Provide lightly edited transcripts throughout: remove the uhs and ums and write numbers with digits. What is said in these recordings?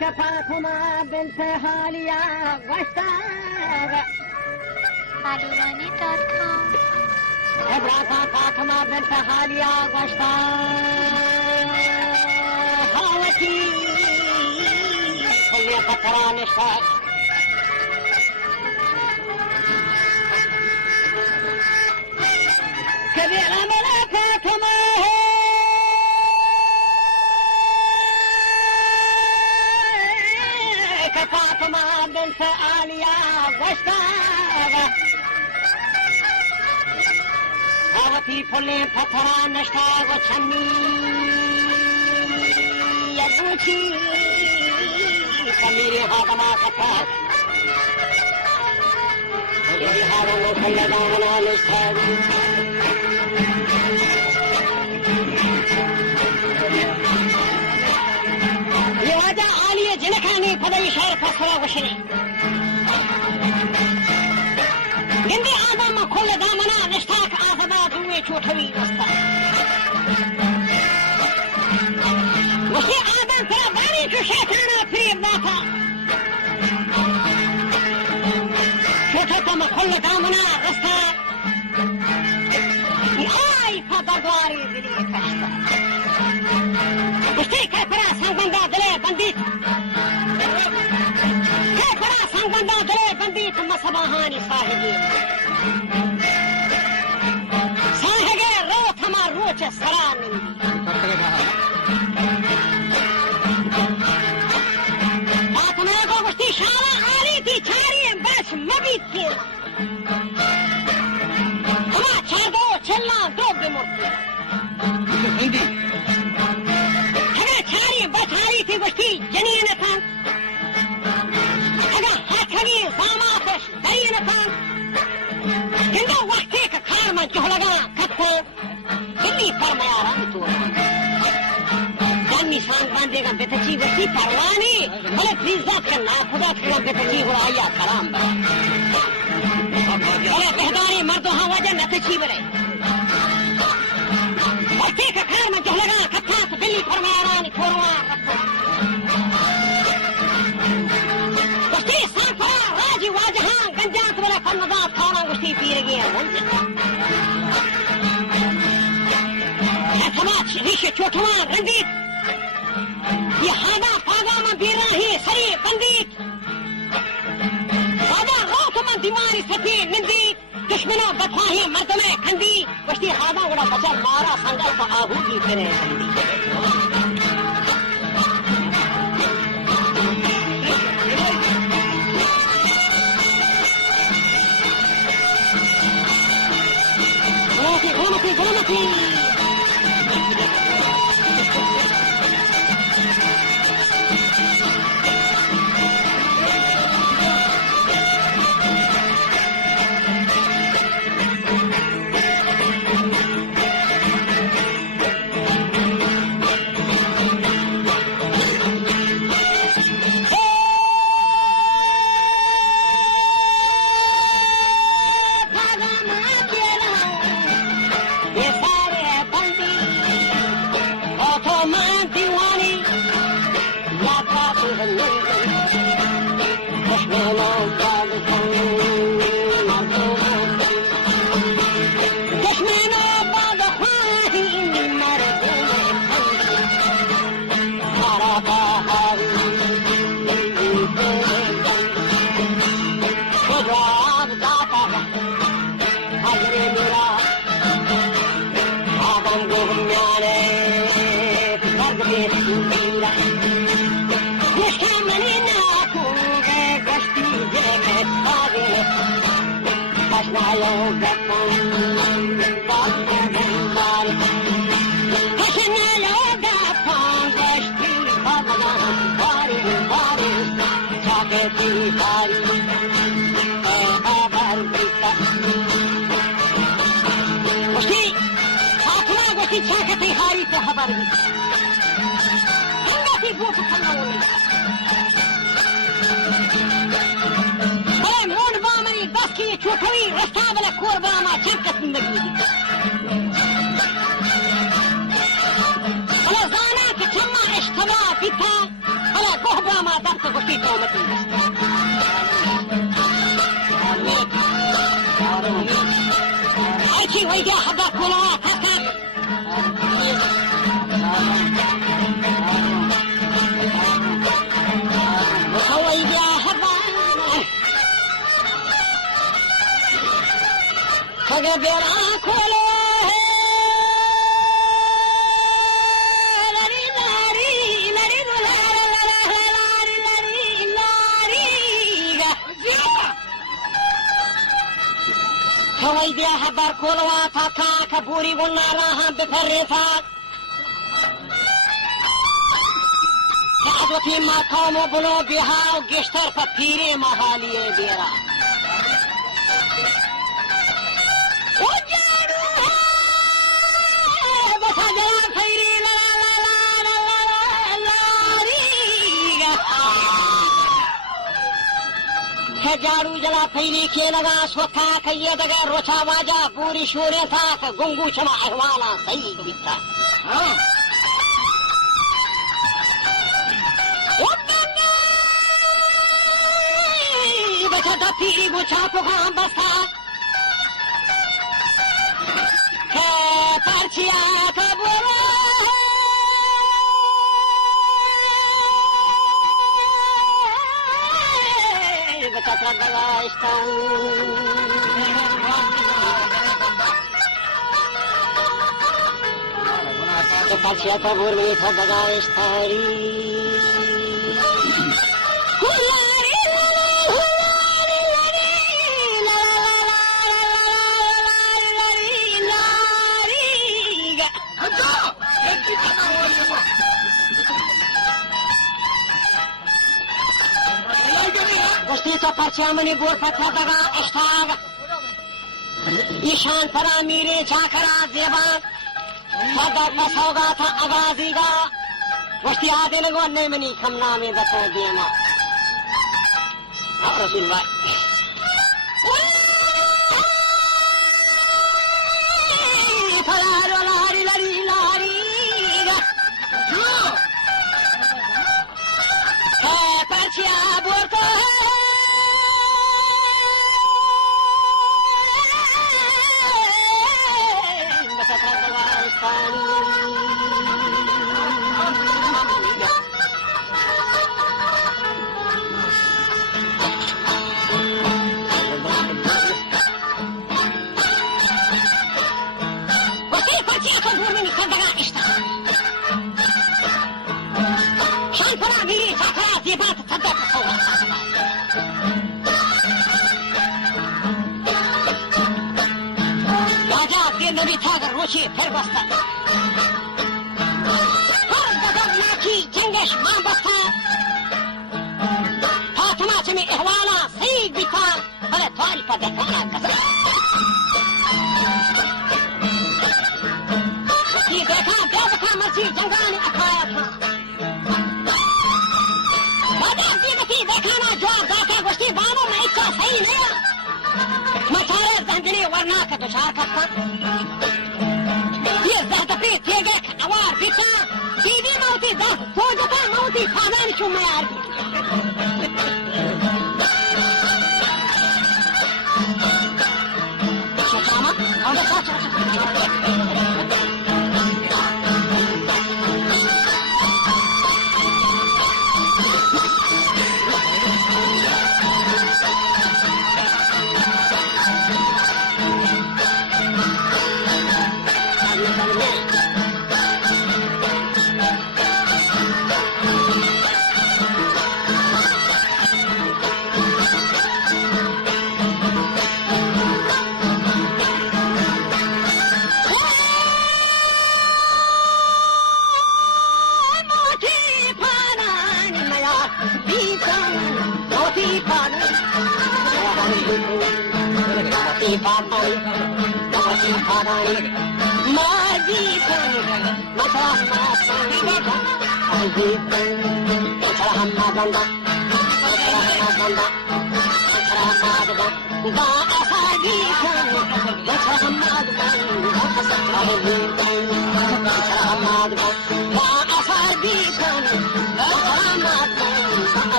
فاطمة بنت هاليا واشتاق Malurani.com ابرا فاطمة بنت هاليا واشتاق هاوتي كل قطران اشتاق كبير ملكتما فاطمة بنت آليا واشتاق هاوتي فلين فتران نشتاق وشمي يبوشي كميري هذا ما قطاق يلي هذا وكل دامنا نشتاق لهذا عالية جنكاني بدأ شهر فصلا وشني جندي آدم كل دامنا نشتاك آثبات ويشوتوي وستا وشي آدم ترباني شو شيطانا في الضافة شوتتم كل دامنا رستا آي فبردواري ذلي كشتا وشتي كيفرا سنگندا دلي بنديت كيفرا سنگندا دلي بنديت مصباهاني صاحبي صاحبي روت ما روچ سران فاطمه کو وشتي شالا آلي تي چاري بس مبيت كيل وما چاردو چلان دوب دمورتي هندي بطاري في وشتي جنينة اگا هاتني زاماتش دينة كندا وقتك كارما جهلغا كتو كني فرمياران تورا جاني سان بانديگا بتچي وشتي پرواني بلے فریزات کرنا خدا کرنا بتچي ہو آیا کرام بلے بہداری مردو ہاں وجہ نتچي بلے وقتك كارما جهلغا كتات بلي فرمياران تورا واجهان گنجات ولا فنضات ثورة وشتي في رجيا حسابات ريشة شوتوان رنديت يا هذا فاضا من بيراهي سري بنديت هذا روت من دماري ستي ننديت دشمنا بطاهي مردمه كندي وشتي هذا ولا بچا مارا سنگل فآهودي فنه غلطي شاكتي هاي تخبرني إنك في بوك تنوري مون بامني بسكي چوتوي رستابل كور باما چمكت من مجيدي ولا زانا كتما اشتباه بيتا गोहबा मा दर्द गुटी तोमती ऐसी वैद्य हब्बा खोलवा था वैद्य हब्बा खगे बेरा खोलो हवाई दिया हबर खोलवा था खबूरी बुना रहा बिखरे था जादवती माथा मो बुलो बिहाव गिश्तर पर फिरे महालिए बेरा ओ जाड़ू है बसा जला खैरी ला ला ला ला ला लारी है जाड़ू जला फैली के लगा सोखा खैया दगा रोचा वाजा पूरी शोरे था गुंगू छमा अहवाला सही बिता बचा दफी गुछा पुखा बसा है परछिया खबरो बचा दगा इस्ताऊ परछिया खबर में था दगा इस्तारी Gostito facciamo ne buon fatata estar Ishan परा मीरे झाकरा जेबा सदा पसोगा था आगाजीगा गोष्ठी आदे लगो ने मनी खमना में बता देना और रसूल भाई फलारो लारी लारी लारी है परछिया बोलतो नबी था अगर रोशे फिर बसता हर गजब नाची जंगश मां बसता फातिमा से में अहवाला सही बिता भले द्वारी पर देखाना गजब ये देखा बेवफा मसीह जंगान अखाया था बाबा जी देखाना जवाब दाता गोष्ठी बाबा मैं इसका सही नहीं मसारे जंगली वरना का तुषार करता ये ज़्यादा पे तेगे अवार बिता दीदी मौती दा सोचता मौती खानान क्यों मैं यार शामा और सच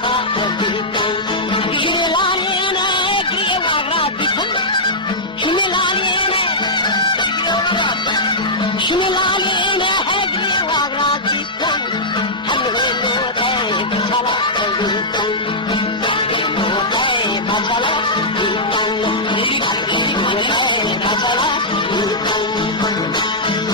सा शिमिलाने ग्रिय वागरा बिथुन शिमिलाने है ग्रिय वागरा बिथुन हम मोते बचला बिथुन मोते बचला बिथुन मोते बचला बिथुन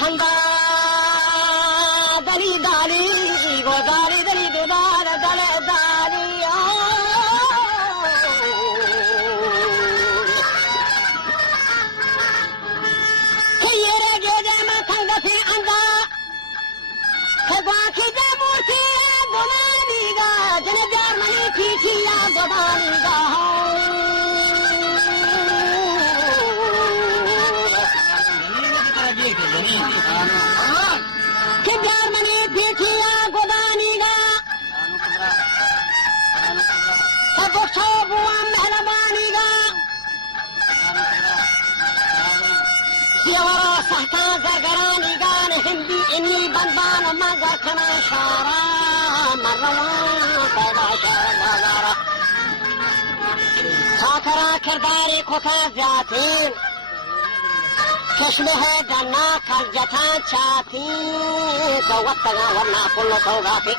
हंदा दली दाली गो दाली दली दाल दल दाली बाकी मूर्ति गोदानी गा जन जर्मनी पीठिया गोदानी गा जर्मनी पीठिया गोदानी गा बुआ मेहरबानी गा सियारा सहता गरगरानी गान हिंदी इन्हीं बनबान मगर खना शारा मरवान पैदा शारा बाजारा खाकरा किरदारे खोखा जाते चश्मे है डरना खल जथा चाहती तो वक्त वरना पुल तो गाते